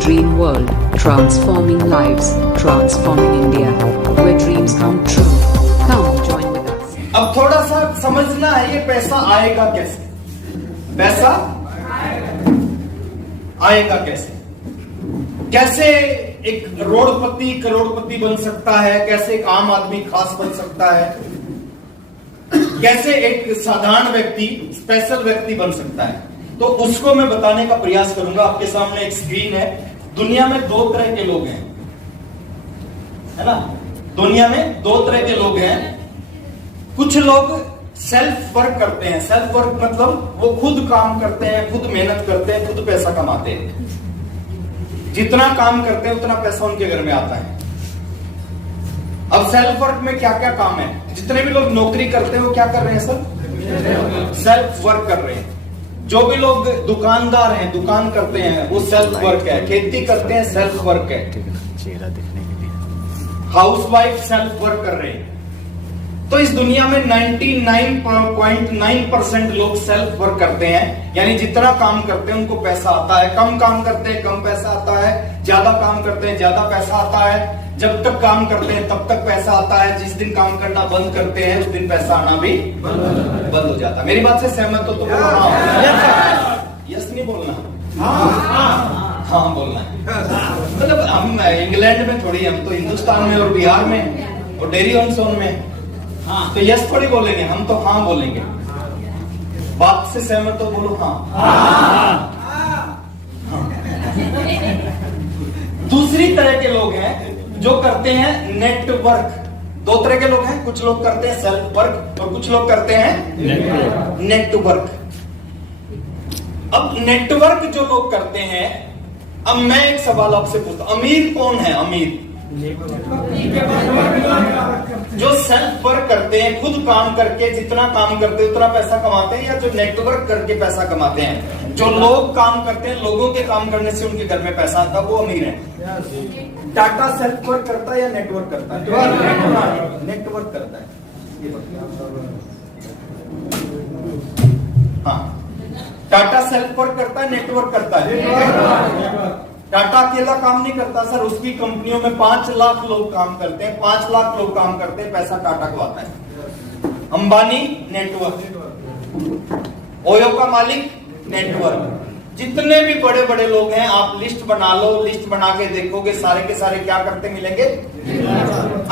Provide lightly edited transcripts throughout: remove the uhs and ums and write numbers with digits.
dream world, transforming lives, transforming India, where dreams come true. Come join with us. अब थोड़ा सा समझना है ये पैसा आएगा कैसे, पैसा आएगा कैसे, कैसे एक रोडपति करोड़पति बन सकता है, कैसे एक आम आदमी खास बन सकता है, कैसे एक साधारण व्यक्ति स्पेशल व्यक्ति बन सकता है, तो उसको मैं बताने का प्रयास करूंगा। आपके सामने एक स्क्रीन है। दुनिया में दो तरह के लोग हैं, है ना। दुनिया में दो तरह के लोग हैं। कुछ लोग सेल्फ वर्क करते हैं। सेल्फ वर्क मतलब वो खुद काम करते हैं, खुद मेहनत करते हैं, खुद पैसा कमाते हैं। जितना काम करते हैं उतना पैसा उनके घर में आता है। अब सेल्फ वर्क में क्या क्या काम है? जितने भी लोग नौकरी करते हैं वो क्या कर रहे हैं सर? सेल्फ वर्क कर रहे हैं। जो भी लोग दुकानदार हैं, दुकान करते हैं, वो सेल्फ वर्क है। खेती करते हैं, सेल्फ वर्क है। चेहरा दिखने के लिए हाउसवाइफ सेल्फ वर्क कर रहे हैं। तो इस दुनिया में 99.9% लोग सेल्फ वर्क करते हैं, यानी जितना काम करते हैं उनको पैसा आता है। कम काम करते हैं कम पैसा आता है, ज्यादा काम करते हैं ज्यादा पैसा आता है। जब तक काम करते हैं तब तक पैसा आता है। जिस दिन काम करना बंद करते हैं उस दिन पैसा आना भी बंद हो जाता है। मेरी बात से सहमत हो तो बोलो हाँ। यस नहीं बोलना, हाँ बोलना है। मतलब हम इंग्लैंड में थोड़ी, हम तो हिंदुस्तान में और बिहार में और डेरी ऑन सोन में, तो यस थोड़ी बोलेंगे, हम तो हाँ बोलेंगे। बात से सहमत हो बोलो हाँ। दूसरी तरह के लोग हैं जो करते हैं नेटवर्क। दो तरह के लोग हैं, कुछ लोग करते हैं सेल्फ वर्क और कुछ लोग करते हैं नेटवर्क। अब नेटवर्क जो लोग करते हैं, अब मैं एक सवाल आपसे पूछता हूं, अमीर कौन है? अमीर जो सेल्फ वर्क करते हैं, खुद काम करके जितना काम करते हैं उतना पैसा कमाते हैं, या जो नेटवर्क करके पैसा कमाते हैं? जो लोग काम करते हैं, लोगों के काम करने से उनके घर में पैसा आता है, वो अमीर है। टाटा सेल्फ वर्क करता है या नेटवर्क करता है? नेटवर्क करता है। हाँ, टाटा सेल्फ वर्क करता है, नेटवर्क करता है। टाटा अकेला काम नहीं करता सर, उसकी कंपनियों में 5 लाख लोग काम करते हैं। 5 लाख लोग काम करते हैं, पैसा टाटा को आता है। अंबानी नेटवर्क, ओयो का मालिक नेटवर्क। जितने भी बड़े बड़े लोग हैं आप लिस्ट बना लो, लिस्ट बना के देखोगे सारे के सारे क्या करते मिलेंगे?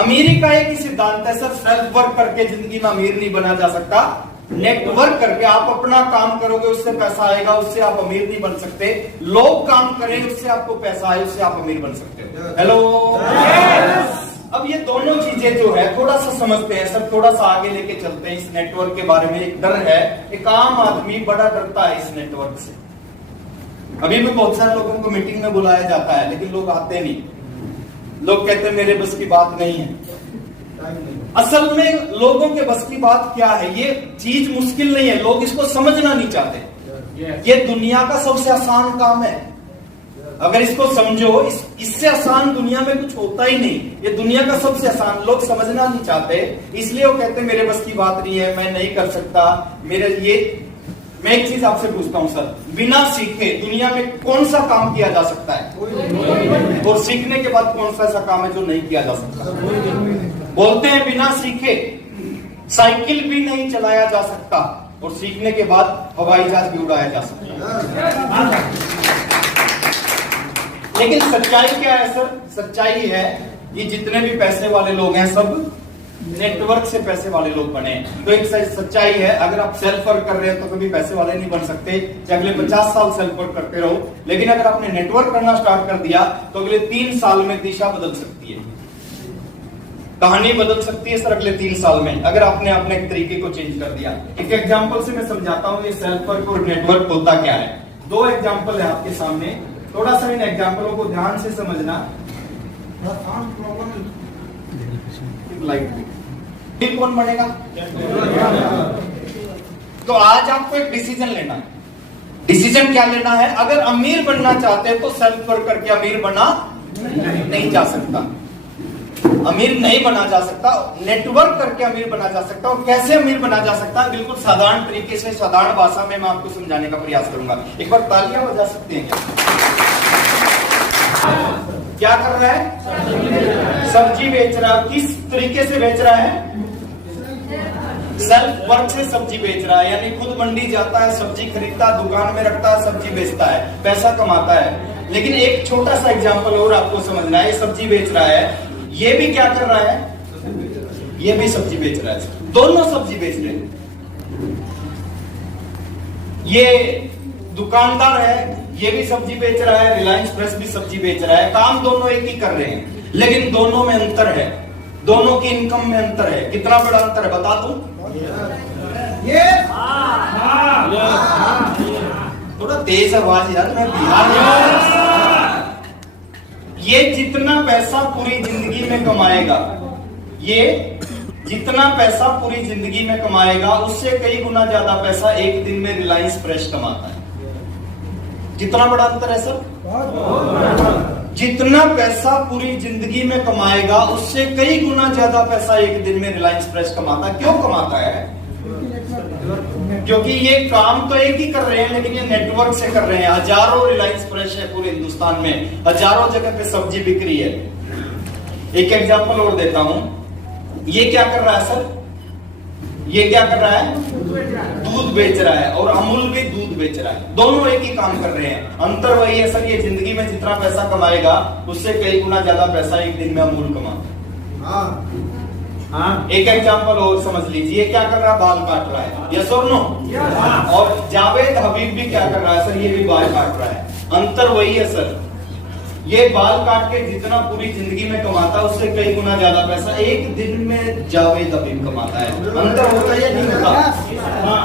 अमीरी का एक ही सिद्धांत है सर, सेल्फ वर्क करके जिंदगी में अमीर नहीं बना जा सकता। नेटवर्क करके आप अपना काम करोगे, उससे पैसा आएगा, उससे आप अमीर नहीं बन सकते। लोग काम करें, उससे आपको पैसा आए, उससे आप अमीर बन सकते हो। हेलो, अब ये दोनों चीजें जो है थोड़ा सा समझते हैं सर, थोड़ा सा आगे लेके चलते हैं। इस नेटवर्क के बारे में एक डर है, एक आम आदमी बड़ा डरता है इस नेटवर्क से। अभी भी बहुत सारे लोगों को मीटिंग में बुलाया जाता है, लेकिन लोग आते नहीं। लोग कहते हैं मेरे बस की बात नहीं है। असल में लोगों के बस की बात क्या है? ये चीज मुश्किल नहीं है, लोग इसको समझना नहीं चाहते। ये दुनिया का सबसे आसान काम है। अगर इसको समझो, इससे आसान दुनिया में कुछ होता ही नहीं। ये दुनिया का सबसे आसान, लोग समझना नहीं चाहते, इसलिए वो कहते हैं मेरे बस की बात नहीं है, मैं नहीं कर सकता, मेरे ये। मैं एक चीज आपसे पूछता हूं सर, बिना सीखे दुनिया में कौन सा काम किया जा सकता है? और सीखने के बाद कौन सा ऐसा काम है जो नहीं किया जा सकता? बोलते हैं बिना सीखे साइकिल भी नहीं चलाया जा सकता, और सीखने के बाद हवाई जहाज भी उड़ाया जा सकता। लेकिन सच्चाई क्या है सर? सच्चाई है ये जितने भी पैसे वाले लोग हैं सब नेटवर्क से पैसे वाले लोग बने। तो एक सच्चाई है, अगर आप सेल्फ वर्क कर रहे हो तो कभी पैसे वाले नहीं बन सकते, चाहे अगले 50 साल सेल्फ वर्क करते रहो। लेकिन अगर आपने नेटवर्क करना स्टार्ट कर दिया तो अगले 3 साल में दिशा बदल सकती है, कहानी बदल सकती है सर अगले 3 साल में, अगर आपने अपने तरीके को चेंज कर दिया। एक एग्जाम्पल से मैं समझाता हूँ ये सेल्फ वर्क और नेटवर्क होता क्या है। 2 एग्जाम्पल है आपके सामने, थोड़ा सा इन एग्जाम्पलों को ध्यान से समझना। कौन बनेगा? तो आज आपको एक डिसीजन लेना है। डिसीजन क्या लेना है? अगर अमीर बनना चाहते हैं तो सेल्फ वर्क करके अमीर बना नहीं जा सकता, अमीर नहीं बना जा सकता। नेटवर्क करके अमीर बना जा सकता। और कैसे अमीर बना जा सकता है? बिल्कुल साधारण तरीके से, साधारण भाषा में मैं आपको समझाने का प्रयास करूंगा। एक बार तालियां बजा सकते हैं क्या? क्या कर रहा है? सब्जी बेच रहा है। किस तरीके से बेच रहा है? सेल्फ वर्क से सब्जी बेच रहा है, यानी खुद मंडी जाता है, सब्जी खरीदता है, दुकान में रखता है, सब्जी बेचता है, पैसा कमाता है। लेकिन एक छोटा सा एग्जांपल और आपको समझना है, ये सब्जी बेच रहा है, ये भी क्या कर रहा है? ये भी सब्जी बेच रहा है, दोनों सब्जी बेच रहे हैं। ये दुकानदार है, ये भी सब्जी बेच रहा है, रिलायंस फ्रेश भी सब्जी बेच रहा है, काम दोनों एक ही कर रहे हैं, लेकिन दोनों में अंतर है, दोनों की इनकम में अंतर है। कितना बड़ा अंतर है बता दूं? ये थोड़ा तेज आवाज यार, मैं बिहार में। ये जितना पैसा पूरी जिंदगी में कमाएगा, ये जितना पैसा पूरी जिंदगी में कमाएगा, उससे कई गुना ज्यादा पैसा एक दिन में रिलायंस फ्रेश कमाता है। कितना बड़ा अंतर है सर? जितना पैसा पूरी जिंदगी में कमाएगा, उससे कई गुना ज्यादा पैसा एक दिन में रिलायंस फ्रेश कमाता है। क्यों कमाता है? क्योंकि ये काम तो एक ही कर रहे हैं, लेकिन ये नेटवर्क से कर रहे हैं। हजारों रिलायंस फ्रेश है पूरे हिंदुस्तान में, हजारों जगह पे सब्जी बिक रही है। एक एग्जांपल और देता हूं, ये क्या कर रहा है सर? ये क्या कर रहा है? दूध बेच रहा है, और अमूल भी दूध बेच रहा है, दोनों एक ही काम कर रहे हैं। अंतर वही है सर, ये जिंदगी में जितना पैसा कमाएगा, उससे कई गुना ज्यादा पैसा एक दिन में अमूल कमाता है। एक एग्जांपल और समझ लीजिए, क्या कर रहा है? बाल काट रहा है, यस और नो? और जावेद हबीब भी क्या कर रहा है सर? ये भी बाल काट रहा है। अंतर वही है सर, ये बाल काट के जितना पूरी जिंदगी में कमाता है, उससे कई गुना ज्यादा पैसा एक दिन में जावेद हबीब कमाता है। अंतर होता है या नहीं होता?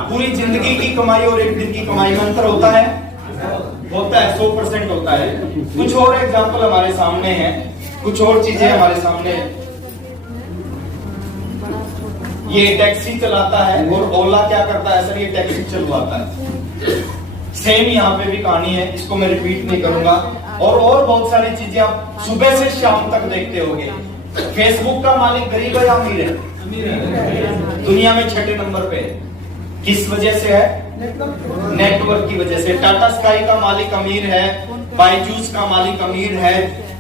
पूरी जिंदगी की कमाई और एक दिन की कमाई में अंतर होता है? होता है, 100% होता है। कुछ और एग्जांपल हमारे सामने है, कुछ और चीजें हमारे सामने। ये टैक्सी चलाता है, और ओला क्या करता है सर? ये टैक्सी चलवाता है। सेम यहाँ पे भी कहानी है, इसको मैं रिपीट नहीं करूंगा। और बहुत सारी चीजें आप सुबह से शाम तक देखते होंगे। फेसबुक का मालिक गरीब है या अमीर है? दुनिया में 6 नंबर पे। किस वजह से है? नेटवर्क की वजह से। टाटा स्काई का मालिक अमीर है, बायजूस का मालिक अमीर है,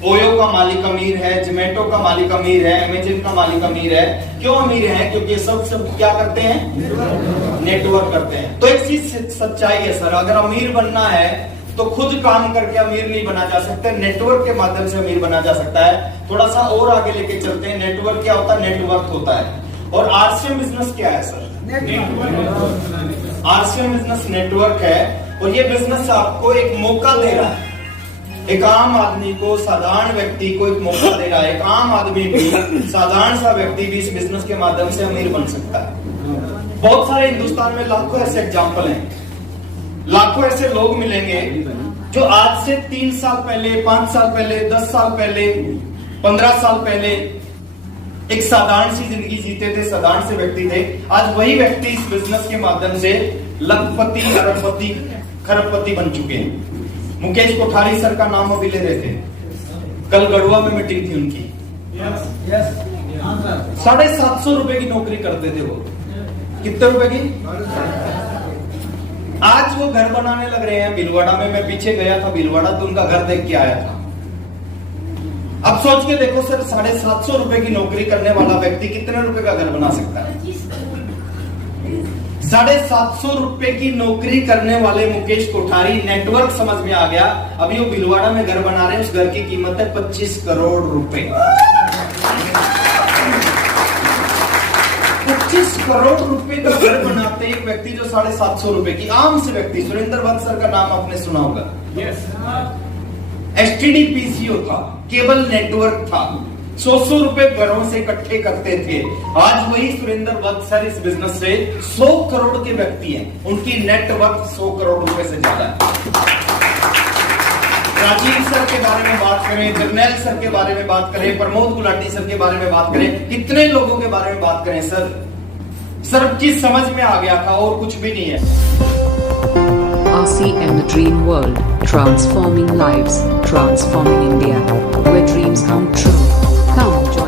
ओयो का मालिक अमीर है, जोमेटो का मालिक अमीर है, अमेजन का मालिक अमीर है। क्यों अमीर है? क्योंकि सब क्या करते हैं? नेटवर्क करते हैं। तो एक चीज सच्चाई है सर, अगर अमीर बनना है तो खुद काम करके अमीर नहीं बना जा सकता, नेटवर्क के माध्यम से अमीर बना जा सकता है। थोड़ा सा और आगे लेके चलते हैं। नेटवर्क क्या होता है? नेटवर्क होता है। और आरसीएम बिजनेस क्या है सर? आरसीएम बिजनेस नेटवर्क है, और ये बिजनेस आपको एक मौका दे रहा है, एक आम आदमी को, साधारण व्यक्ति को एक मौका दे रहा है। एक आम आदमी भी, साधारण सा व्यक्ति भी इस बिजनेस के माध्यम से अमीर बन सकता है। बहुत सारे हिंदुस्तान में लाखों ऐसे एग्जाम्पल हैं, लाखों ऐसे लोग मिलेंगे जो आज से 3 साल पहले, 5 साल पहले, 10 साल पहले, 15 साल पहले एक साधारण सी जिंदगी जीते थे, साधारण से व्यक्ति थे। आज वही व्यक्ति इस बिजनेस के माध्यम से लखपति, अरबपति, खरबपति बन चुके हैं। मुकेश कोठारी सर का नाम अभी ले रहे थे, कल गढ़वा में मीटिंग थी उनकी। 750 रुपए की नौकरी करते थे वो। कितने रुपए की? आज वो घर बनाने लग रहे हैं भीलवाड़ा में। मैं पीछे गया था भीलवाड़ा, तो उनका घर देख के आया था। अब सोच के देखो सर, 750 रुपए की नौकरी करने वाला व्यक्ति कितने रुपए का घर बना सकता है? 750 रुपए की नौकरी करने वाले मुकेश कोठारी, नेटवर्क समझ में आ गया। अभी वो भीलवाड़ा में घर बना रहे हैं, उस घर की कीमत है 25 करोड़ रुपए। 25 करोड़ रुपए का घर बनाते एक व्यक्ति जो 750 रुपए की, आम से व्यक्ति। सुरेंद्र वत्स सर का नाम आपने सुना होगा। एसटीडी पीसीओ था, केबल नेटवर्क था, 100 रुपए घरों से इकट्ठे करते थे। आज वही सुरेंद्र वत्स सर इस बिजनेस से 100 करोड़ के व्यक्ति हैं, उनकी नेटवर्क 100 करोड़ रुपए से ज्यादा है। राजीव सर के बारे में बात करें, जर्नैल सर के बारे में बात करें, प्रमोद गुलाटी सर के बारे में बात करें, कितने लोगों के बारे में बात करें सर, सब चीज समझ में आ गया था और कुछ भी नहीं है। RCM The Dream World, transforming lives, transforming India, where dreams come true. Come join